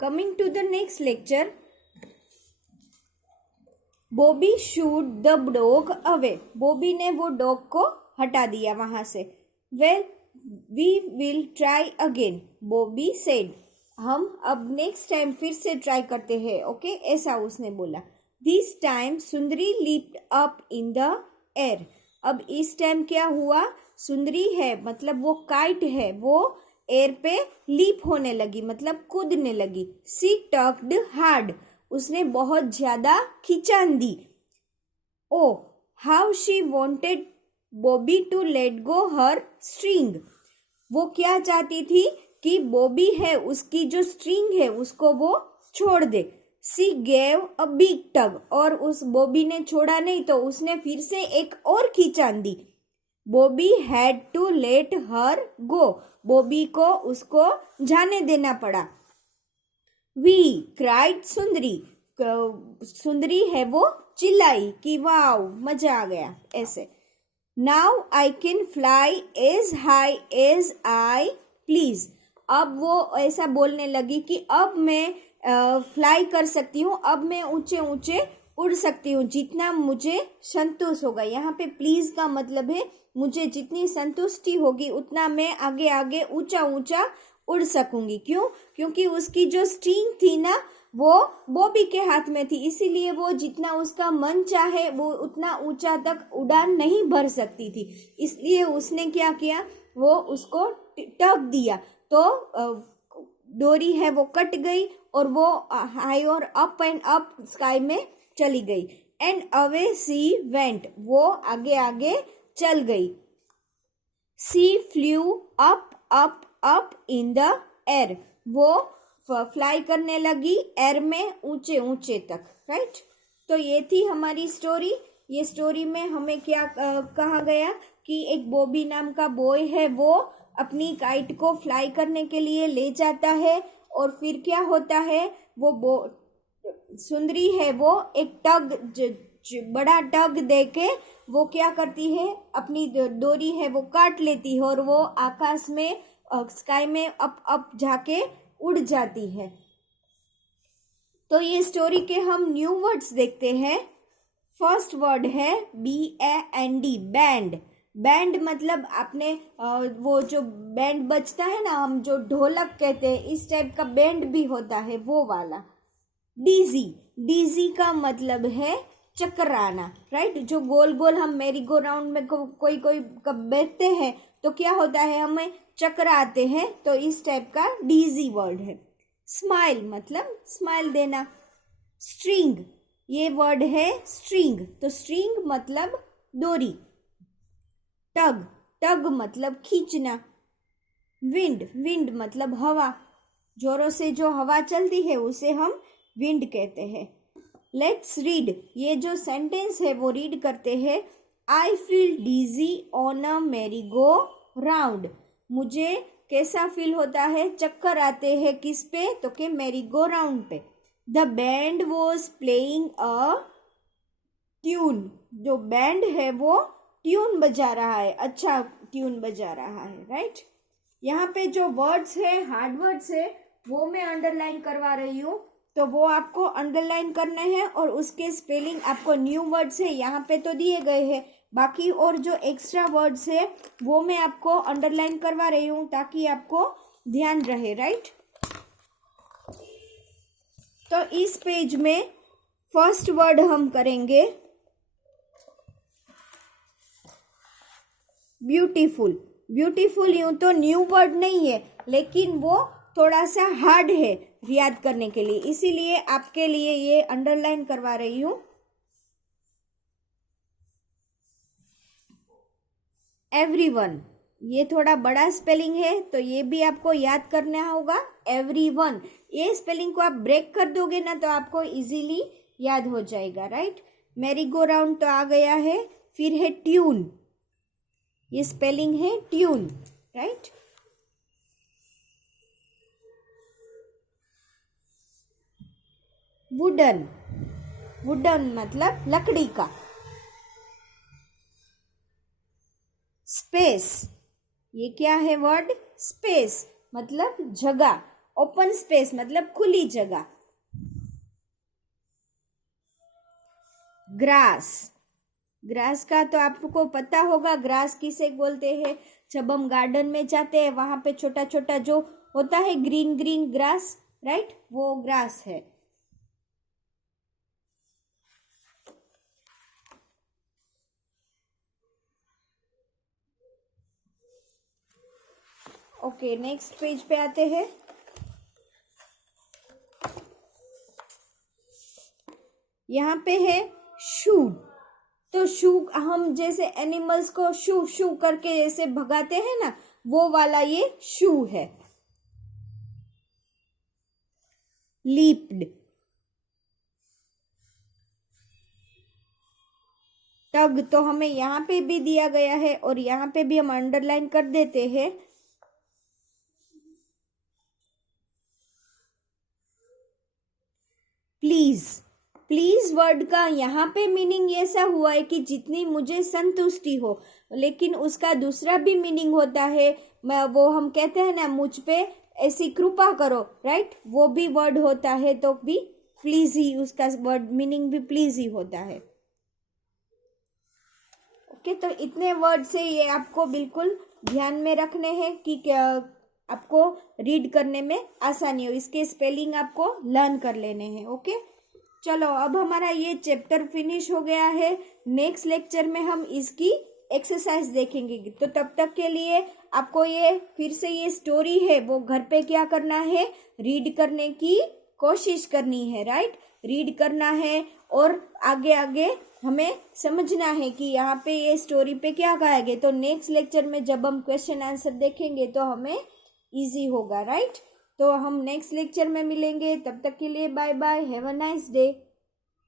Coming to the next lecture, Bobby shoot the dog away. Bobby ने वो dog को हटा दिया वहां से। Well we will try again, Bobby said. हम अब नेक्स्ट टाइम फिर से ट्राई करते हैं, ओके ऐसा उसने बोला। This time Sundari leaped up in the air. अब इस टाइम क्या हुआ, सुंदरी है मतलब वो काइट है, वो एयर पे लीप होने लगी मतलब कूदने लगी। सी टक्ड हार्ड, उसने बहुत ज्यादा खींचान दी। Oh how she wanted Bobby to let go her string. वो क्या चाहती थी कि बॉबी है उसकी जो स्ट्रिंग है उसको वो छोड़ दे। सी गेव अ बिग टग, और उस बॉबी ने छोड़ा नहीं तो उसने फिर से एक और खींचान दी। Bobby had to let her go, Bobby को उसको जाने देना पड़ा। वी क्राइड सुंदरी, सुंदरी है वो चिल्लाई कि वाव मजा आ गया ऐसे। Now I can fly as high as I please. अब वो ऐसा बोलने लगी कि अब मैं फ्लाई कर सकती हूँ, अब मैं ऊंचे ऊंचे उड़ सकती हूँ जितना मुझे संतोष होगा। यहाँ पे प्लीज का मतलब है मुझे जितनी संतुष्टि होगी उतना मैं आगे आगे ऊंचा ऊंचा उड़ सकूंगी। क्यों? क्योंकि उसकी जो स्ट्रिंग थी ना वो बॉबी के हाथ में थी, इसीलिए वो जितना उसका मन चाहे वो उतना ऊंचा तक उड़ान नहीं भर सकती थी। इसलिए उसने क्या किया, वो उसको टक दिया तो डोरी है वो कट गई और वो हाई और अप एंड अप स्काई में चली गई। एंड अवे सी वेंट, वो आगे आगे चल गई। She flew up up up in the air, वो फ्लाई करने लगी एयर में ऊंचे ऊंचे तक, राइट। तो ये थी हमारी स्टोरी। ये स्टोरी में हमें क्या कहा गया कि एक बॉबी नाम का बॉय है, वो अपनी काइट को फ्लाई करने के लिए ले जाता है और फिर क्या होता है, वो सुंदरी है वो एक टग बड़ा टग देके वो क्या करती है, अपनी डोरी है वो काट लेती है और वो आकाश में स्काई में अप जाके उड़ जाती है। तो ये स्टोरी के हम न्यू वर्ड्स देखते हैं। फर्स्ट वर्ड है BAND, बैंड। बैंड मतलब आपने वो जो बैंड बजता है ना, हम जो ढोलक कहते हैं, इस टाइप का बैंड भी होता है वो वाला। डीजी, डीजी का मतलब है चकराना, राइट। जो गोल गोल हम मेरी गो राउंड में कोई कब बैठते हैं तो क्या होता है, हमें चकराते हैं, तो इस टाइप का डीजी वर्ड है। स्माइल मतलब स्माइल देना। स्ट्रिंग, ये वर्ड है स्ट्रिंग, तो स्ट्रिंग मतलब डोरी। टग, टग मतलब खींचना। विंड, विंड मतलब हवा, जोरों से जो हवा चलती है उसे हम विंड कहते हैं। लेट्स रीड, ये जो सेंटेंस है वो रीड करते हैं। I feel DG on a merry go round, मुझे कैसा फील होता है, चक्कर आते हैं किस पे, तो के मैरी गो राउंड पे। The band was playing a tune, जो बैंड है वो ट्यून बजा रहा है, अच्छा ट्यून बजा रहा है, राइट। यहाँ पे जो वर्ड्स है, हार्ड वर्ड्स है, वो मैं अंडरलाइन करवा रही हूँ, तो वो आपको अंडरलाइन करना है और उसके स्पेलिंग आपको न्यू वर्ड्स है यहाँ पे तो दिए गए हैं, बाकी और जो एक्स्ट्रा वर्ड्स है वो मैं आपको अंडरलाइन करवा रही हूँ ताकि आपको ध्यान रहे, राइट। तो इस पेज में फर्स्ट वर्ड हम करेंगे ब्यूटीफुल। ब्यूटीफुल यूं तो न्यू वर्ड नहीं है, लेकिन वो थोड़ा सा हार्ड है याद करने के लिए, इसीलिए आपके लिए ये अंडरलाइन करवा रही हूं। एवरीवन, ये थोड़ा बड़ा स्पेलिंग है तो ये भी आपको याद करना होगा। एवरीवन, ये स्पेलिंग को आप ब्रेक कर दोगे ना तो आपको इजीली याद हो जाएगा, राइट। मैरी गो राउंड तो आ गया है। फिर है ट्यून, ये स्पेलिंग है ट्यून, राइट। वुडन, वुडन मतलब लकड़ी का। स्पेस, ये क्या है वर्ड, स्पेस मतलब जगह, ओपन स्पेस मतलब खुली जगह। ग्रास, ग्रास का तो आपको पता होगा, ग्रास किसे बोलते हैं। जब हम गार्डन में जाते हैं वहां पे छोटा छोटा जो होता है ग्रीन ग्रीन ग्रास, राइट, वो ग्रास है। ओके, नेक्स्ट पेज पे आते हैं। यहाँ पे है शू। तो शू हम जैसे एनिमल्स को शू शू करके जैसे भगाते हैं ना, वो वाला ये शू है। लीप्ड, टग तो हमें यहाँ पे भी दिया गया है और यहाँ पे भी हम अंडरलाइन कर देते हैं। प्लीज, प्लीज वर्ड का यहाँ पे मीनिंग ऐसा हुआ है कि जितनी मुझे संतुष्टि हो, लेकिन उसका दूसरा भी मीनिंग होता है। मैं वो हम कहते हैं ना, मुझ पे ऐसी कृपा करो, राइट, वो भी वर्ड होता है। तो भी प्लीज ही उसका वर्ड मीनिंग भी प्लीज ही होता है। ओके, तो इतने वर्ड से ये आपको बिल्कुल ध्यान में रखने हैं कि क्या आपको रीड करने में आसानी हो। इसके स्पेलिंग आपको लर्न कर लेने हैं। ओके, चलो अब हमारा ये चैप्टर फिनिश हो गया है। नेक्स्ट लेक्चर में हम इसकी एक्सरसाइज देखेंगे। तो तब तक के लिए आपको ये फिर से ये स्टोरी है वो घर पे क्या करना है, रीड करने की कोशिश करनी है, राइट, रीड करना है और आगे आगे हमें समझना है कि यहाँ पे ये स्टोरी पे क्या कहा गया। तो नेक्स्ट लेक्चर में जब हम क्वेश्चन आंसर देखेंगे तो हमें इजी होगा, राइट। तो हम नेक्स्ट लेक्चर में मिलेंगे, तब तक के लिए bye bye, have a nice day.